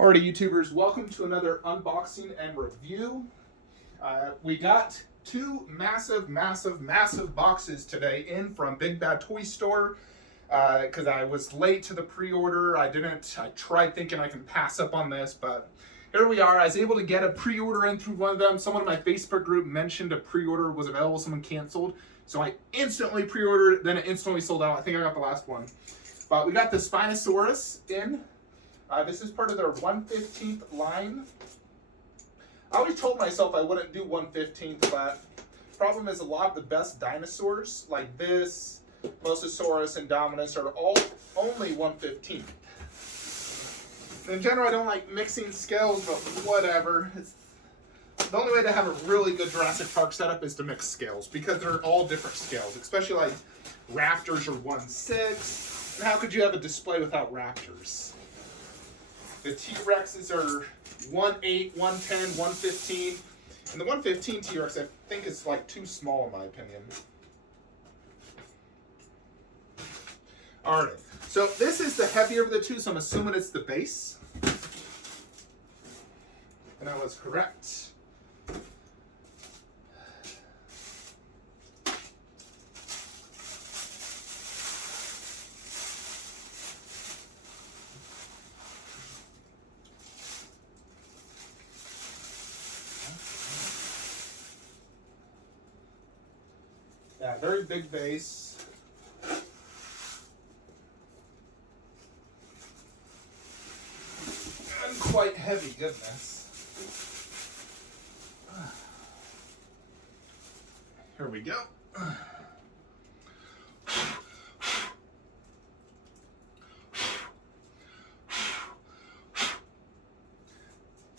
Alrighty, YouTubers, welcome to another unboxing and review. We got two massive boxes today in from Big Bad Toy Store because I was late to the pre-order. I tried thinking I can pass up on this, but here we are. I was able to get a pre-order in through one of them. Someone in my Facebook group mentioned a pre-order was available, someone canceled. So I instantly pre-ordered it, then it instantly sold out. I think I got the last one. But we got the Spinosaurus in. This is part of their 1/15th line. I always told myself I wouldn't do 1/15th, but the problem is a lot of the best dinosaurs, like this, Mosasaurus, and Dominus, are all only 1/15th. In general, I don't like mixing scales, but whatever. The only way to have a really good Jurassic Park setup is to mix scales, because they're all different scales, especially like Raptors are 1/6. And how could you have a display without Raptors? The T-Rexes are 1/8, 1/10, 1/15. And the 1/15 T-Rex, I think, is like too small in my opinion. Alright, so this is the heavier of the two, so I'm assuming it's the base. And I was correct. Yeah, very big base. And quite heavy, goodness. Here we go.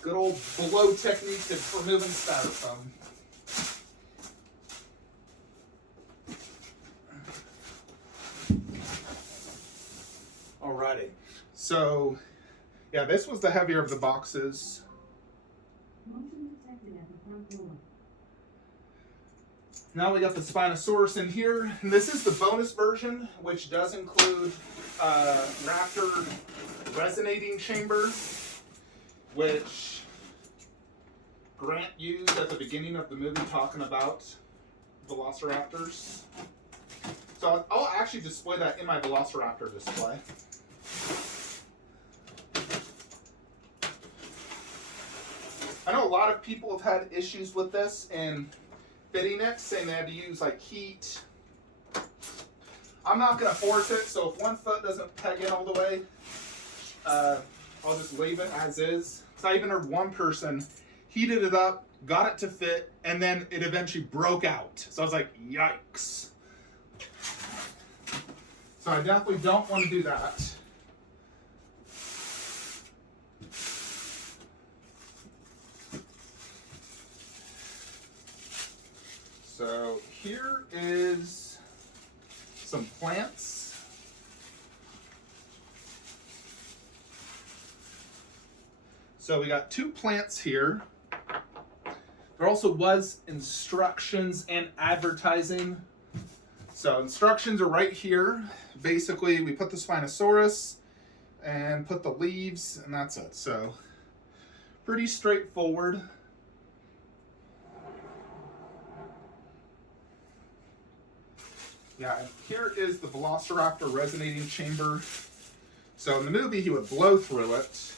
Good old blow technique for removing styrofoam. Alrighty, so yeah, this was the heavier of the boxes. Now we got the Spinosaurus in here, and this is the bonus version, which does include Raptor resonating chamber, which Grant used at the beginning of the movie talking about Velociraptors. So I'll actually display that in my Velociraptor display. I know a lot of people have had issues with this and fitting it, saying they had to use like heat. I'm not going to force it, so if one foot doesn't peg in all the way, I'll just leave it as is. So I even heard one person heated it up, got it to fit, and then it eventually broke out. So I was like, yikes. So I definitely don't want to do that. So here is some plants. So we got two plants here. There also was instructions and advertising. So instructions are right here. Basically, we put the Spinosaurus and put the leaves, and that's it. So pretty straightforward. Yeah, and here is the Velociraptor resonating chamber. So in the movie, he would blow through it,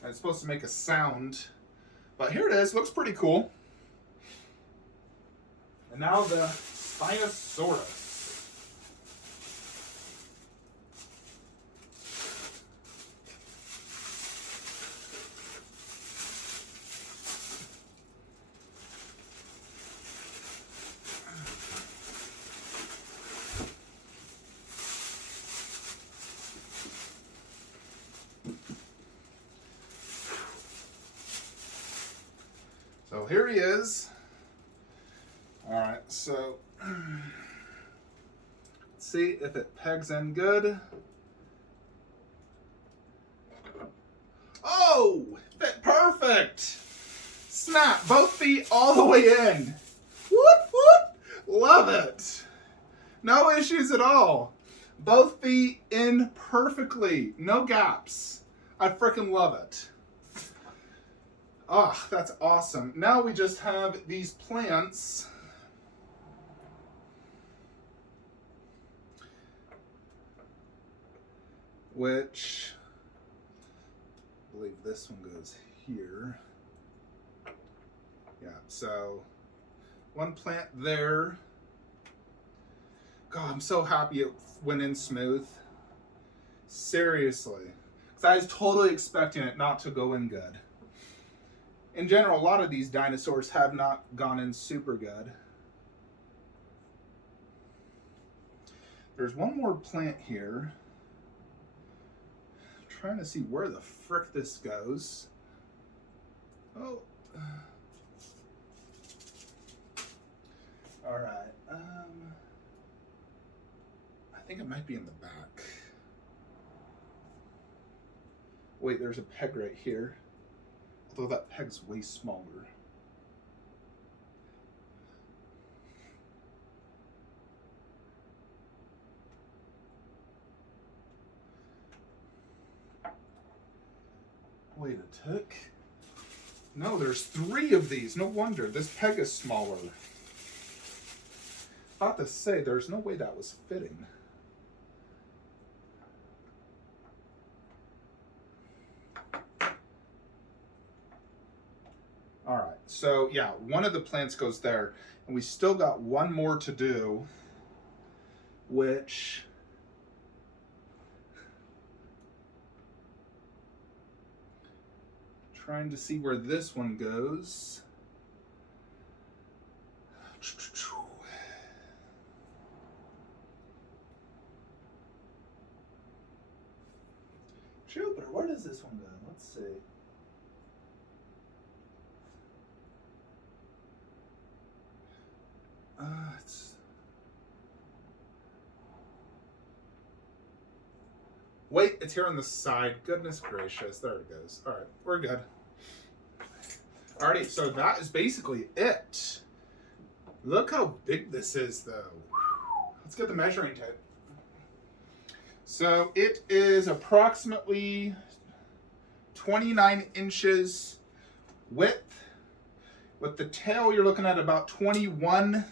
and it's supposed to make a sound. But here it is, looks pretty cool. And now the Spinosaurus. So here he is. All right, so let's see if it pegs in good. Oh, fit perfect. Snap, both feet all the way in. Whoop, whoop. Love it. No issues at all. Both feet in perfectly. No gaps. I freaking love it. Ah, that's awesome. Now we just have these plants. Which, I believe this one goes here. Yeah, so one plant there. God, I'm so happy it went in smooth. Seriously. Because I was totally expecting it not to go in good. In general, a lot of these dinosaurs have not gone in super good. There's one more plant here. I'm trying to see where the frick this goes. Oh. All right. I think it might be in the back. Wait, there's a peg right here. Although that peg's way smaller. Wait a tick. No, there's 3 of these. No wonder. This peg is smaller. About to say, there's no way that was fitting. All right, so yeah, one of the plants goes there, and we still got one more to do, which trying to see where this one goes. Jupiter, where does this one go? Let's see. Wait, it's here on the side. Goodness gracious. There it goes. All right, we're good. Alrighty, so that is basically it. Look how big this is, though. Let's get the measuring tape. So it is approximately 29 inches width. With the tail, you're looking at about 21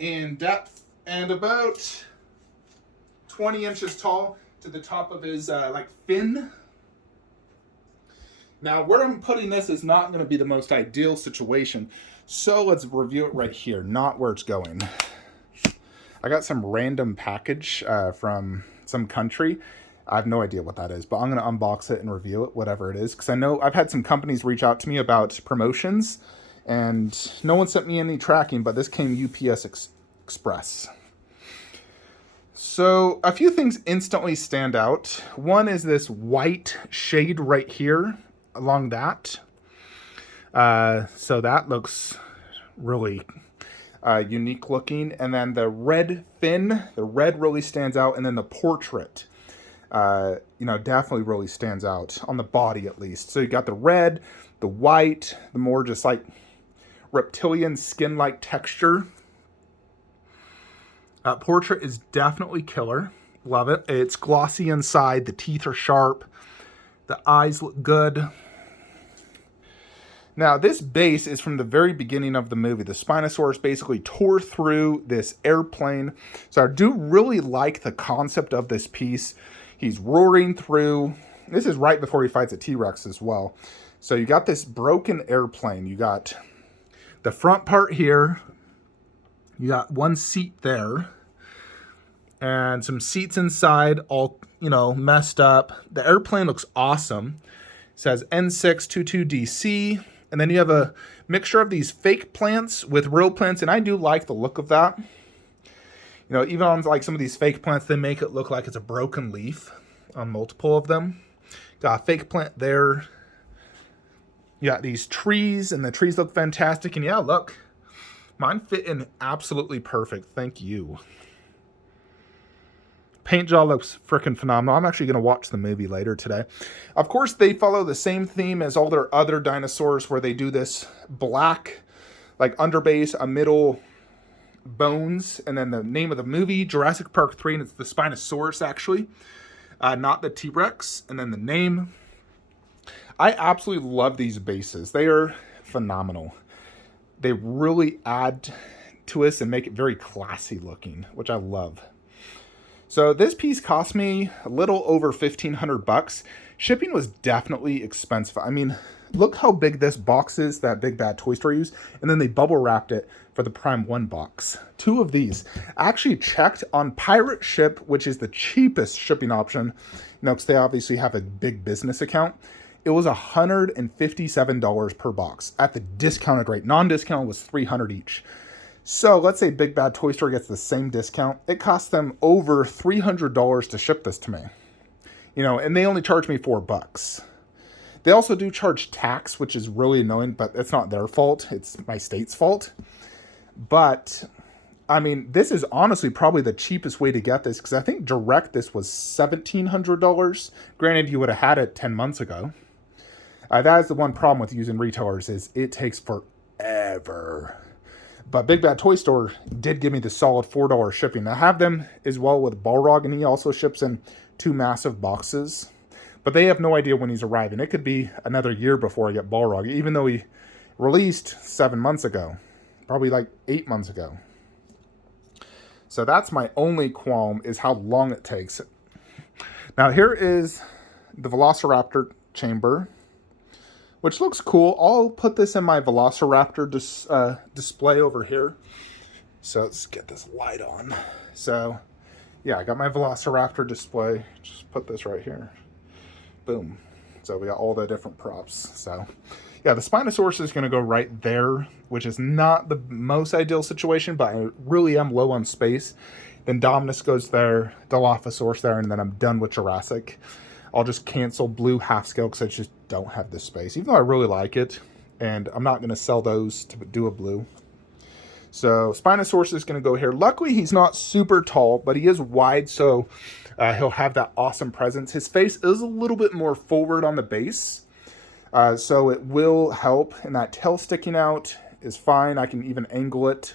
in depth and about 20 inches tall to the top of his like fin. Now, where I'm putting this is not going to be the most ideal situation, so let's review it right here, not where it's going. I got some random package from some country. I have no idea what that is, but I'm going to unbox it and review it, whatever it is, because I know I've had some companies reach out to me about promotions, and no one sent me any tracking, but this came UPS Express. So a few things instantly stand out. One is this white shade right here along that. So that looks really unique looking. And then the red fin, the red really stands out. And then the portrait, definitely really stands out on the body at least. So you got the red, the white, the more just like reptilian skin-like texture. Portrait is definitely killer. Love it. It's glossy inside. The teeth are sharp. The eyes look good. Now, this base is from the very beginning of the movie. The Spinosaurus basically tore through this airplane. So I do really like the concept of this piece. He's roaring through. This is right before he fights a T-Rex as well. So you got this broken airplane. You got the front part here. You got one seat there. And some seats inside, all, messed up. The airplane looks awesome. It says N622DC. And then you have a mixture of these fake plants with real plants. And I do like the look of that. Even on like some of these fake plants, they make it look like it's a broken leaf on multiple of them. Got a fake plant there. You got these trees, and the trees look fantastic. And yeah, look. Mine fit in absolutely perfect. Thank you. Paint job looks freaking phenomenal. I'm actually going to watch the movie later today. Of course, they follow the same theme as all their other dinosaurs where they do this black, like underbase, a middle bones, and then the name of the movie, Jurassic Park 3, and it's the Spinosaurus, actually, not the T-Rex, and then the name. I absolutely love these bases. They are phenomenal. They really add to us and make it very classy looking, which I love. So this piece cost me a little over 1,500 bucks. Shipping was definitely expensive. I mean, look how big this box is that Big Bad Toy Store used, and then they bubble wrapped it for the Prime 1 box. 2 of these. I actually checked on Pirate Ship, which is the cheapest shipping option, because they obviously have a big business account. It was $157 per box at the discounted rate. Non-discount was $300 each. So let's say Big Bad Toy Store gets the same discount. It costs them over $300 to ship this to me. And they only charge me $4. They also do charge tax, which is really annoying, but it's not their fault. It's my state's fault. But, I mean, this is honestly probably the cheapest way to get this, because I think direct this was $1,700. Granted, you would have had it 10 months ago. That is the one problem with using retailers, is it takes forever. But Big Bad Toy Store did give me the solid $4 shipping. I have them as well with Balrog, and he also ships in 2 massive boxes. But they have no idea when he's arriving. It could be another year before I get Balrog, even though he released 7 months ago. Probably like 8 months ago. So that's my only qualm, is how long it takes. Now here is the Velociraptor chamber, which looks cool. I'll put this in my Velociraptor display over here. So let's get this light on. So yeah, I got my Velociraptor display. Just put this right here. Boom. So we got all the different props. So yeah, the Spinosaurus is going to go right there, which is not the most ideal situation, but I really am low on space. Then Dominus goes there, Dilophosaurus there, and then I'm done with Jurassic. I'll just cancel Blue half scale because I just don't have the space, even though I really like it, and I'm not going to sell those to do a Blue. So Spinosaurus is going to go here. Luckily, he's not super tall, but he is wide, so he'll have that awesome presence. His face is a little bit more forward on the base, so it will help. And that tail sticking out is fine. I can even angle it.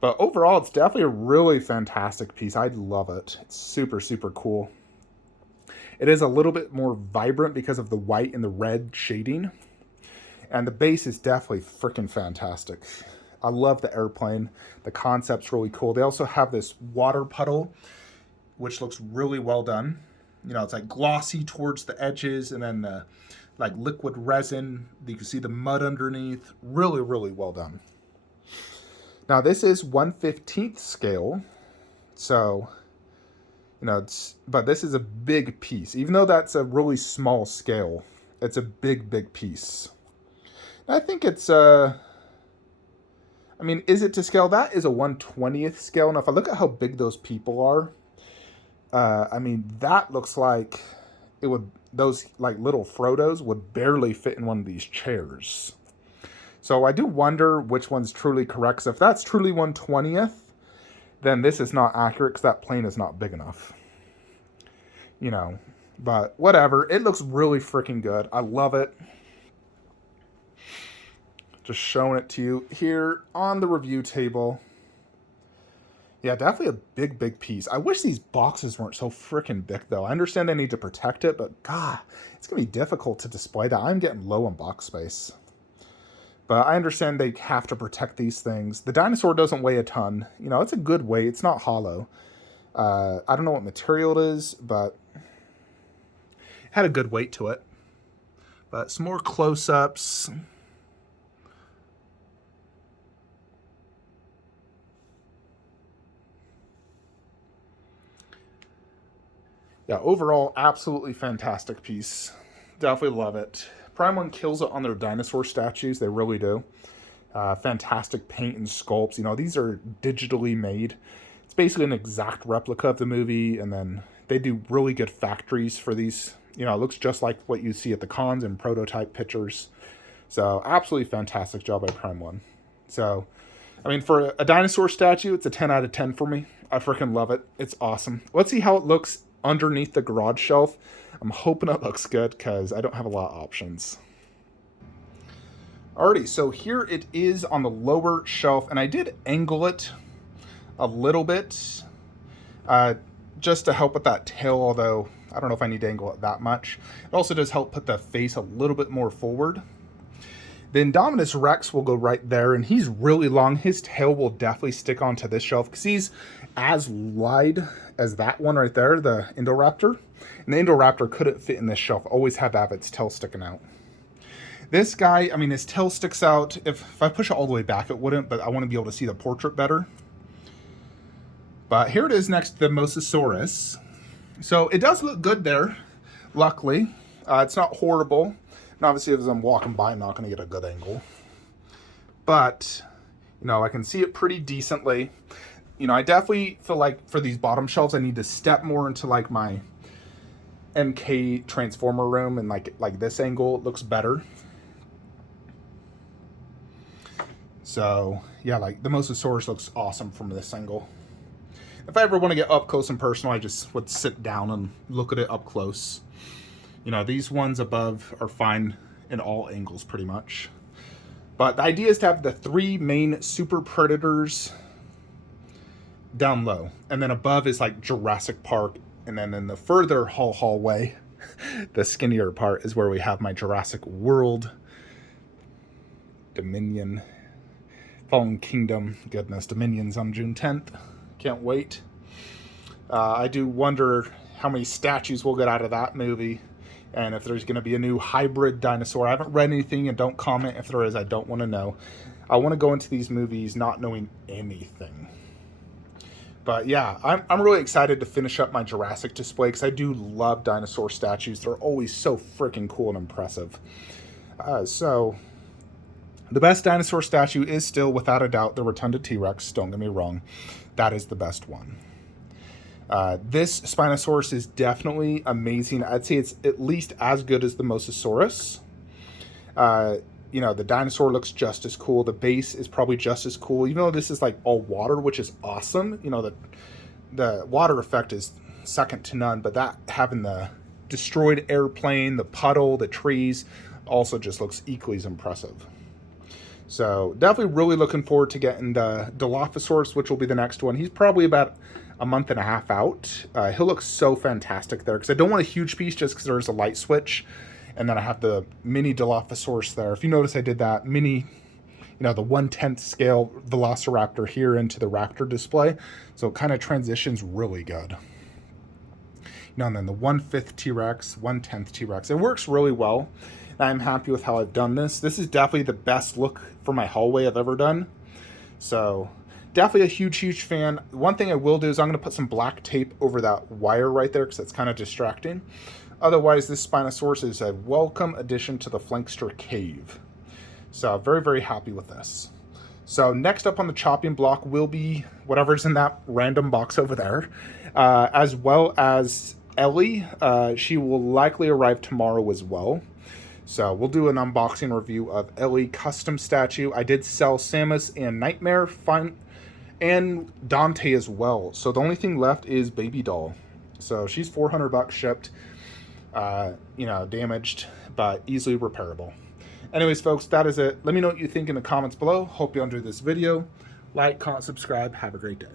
But overall, it's definitely a really fantastic piece. I love it. It's super, super cool. It is a little bit more vibrant because of the white and the red shading. And the base is definitely freaking fantastic. I love the airplane. The concept's really cool. They also have this water puddle, which looks really well done. It's like glossy towards the edges, and then the like liquid resin. You can see the mud underneath. Really, really well done. Now this is 1/15th scale, so but this is a big piece. Even though that's a really small scale, it's a big, big piece. And I think it's I mean, is it to scale? That is a 1/20th scale. Now, if I look at how big those people are, I mean, that looks like it would, those like little Frodos would barely fit in one of these chairs. So I do wonder which one's truly correct. So if that's truly 1/20th, then this is not accurate because that plane is not big enough. But whatever. It looks really freaking good. I love it. Just showing it to you here on the review table. Yeah, definitely a big, big piece. I wish these boxes weren't so freaking big, though. I understand they need to protect it, but God, it's going to be difficult to display that. I'm getting low on box space. But I understand they have to protect these things. The dinosaur doesn't weigh a ton. It's a good weight. It's not hollow. I don't know what material it is, but it had a good weight to it. But some more close-ups. Yeah, overall, absolutely fantastic piece. Definitely love it. Prime 1 kills it on their dinosaur statues. They really do. Fantastic paint and sculpts. These are digitally made. It's basically an exact replica of the movie, and then they do really good factories for these. It looks just like what you see at the cons and prototype pictures. So, absolutely fantastic job by Prime 1. So, I mean, for a dinosaur statue, it's a 10 out of 10 for me. I freaking love it. It's awesome. Let's see how it looks underneath the garage shelf. I'm hoping it looks good because I don't have a lot of options. Alrighty, so here it is on the lower shelf, and I did angle it a little bit just to help with that tail, although I don't know if I need to angle it that much. It also does help put the face a little bit more forward. The Indominus Rex will go right there, and he's really long. His tail will definitely stick onto this shelf because he's as wide as that one right there, the Indoraptor. And the Indoraptor couldn't fit in this shelf, always had to have its tail sticking out. This guy, I mean, his tail sticks out. If I push it all the way back, it wouldn't, but I want to be able to see the portrait better. But here it is next to the Mosasaurus. So it does look good there, luckily. It's not horrible. And obviously, as I'm walking by, I'm not going to get a good angle. But, you know, I can see it pretty decently. You know, I definitely feel like for these bottom shelves, I need to step more into like my MK transformer room, and like this angle looks better. So, yeah, like the Mosasaurus looks awesome from this angle. If I ever want to get up close and personal, I just would sit down and look at it up close. You know, these ones above are fine in all angles pretty much. But the idea is to have the 3 main super predators down low. And then above is like Jurassic Park. And then in the further hallway, the skinnier part is where we have my Jurassic World, Dominion, Fallen Kingdom. Goodness, Dominion's on June 10th. Can't wait. I do wonder how many statues we'll get out of that movie. And if there's going to be a new hybrid dinosaur. I haven't read anything, and don't comment. If there is, I don't want to know. I want to go into these movies not knowing anything. But yeah, I'm really excited to finish up my Jurassic display because I do love dinosaur statues. They're always so freaking cool and impressive. So the best dinosaur statue is still, without a doubt, the Rotunda T-Rex. Don't get me wrong. That is the best one. This Spinosaurus is definitely amazing. I'd say it's at least as good as the Mosasaurus. You know, the dinosaur looks just as cool. The base is probably just as cool, even though this is like all water, which is awesome. You know, the water effect is second to none, but that having the destroyed airplane, the puddle, the trees, also just looks equally as impressive. So definitely really looking forward to getting the Dilophosaurus, which will be the next one. He's probably about a month and a half out. He'll look so fantastic there because I don't want a huge piece just because there's a light switch. And then I have the mini Dilophosaurus there. If you notice, I did that mini, you know, the 1/10 scale Velociraptor here into the Raptor display. So it kind of transitions really good. You know, and then the 1/5 T-Rex, 1/10 T-Rex. It works really well. I'm happy with how I've done this. This is definitely the best look for my hallway I've ever done. So definitely a huge fan. One thing I will do is I'm going to put some black tape over that wire right there because it's kind of distracting. Otherwise, this Spinosaurus is a welcome addition to the Flankster cave. So very happy with this. So next up on the chopping block will be whatever's in that random box over there, as well as Ellie. She will likely arrive tomorrow as well. So we'll do an unboxing review of Ellie custom statue. I did sell Samus and Nightmare, and Dante as well. So the only thing left is Baby Doll. So she's $400 shipped. You know, damaged, but easily repairable. Anyways, folks, that is it. Let me know what you think in the comments below. Hope you enjoyed this video. Like, comment, subscribe. Have a great day.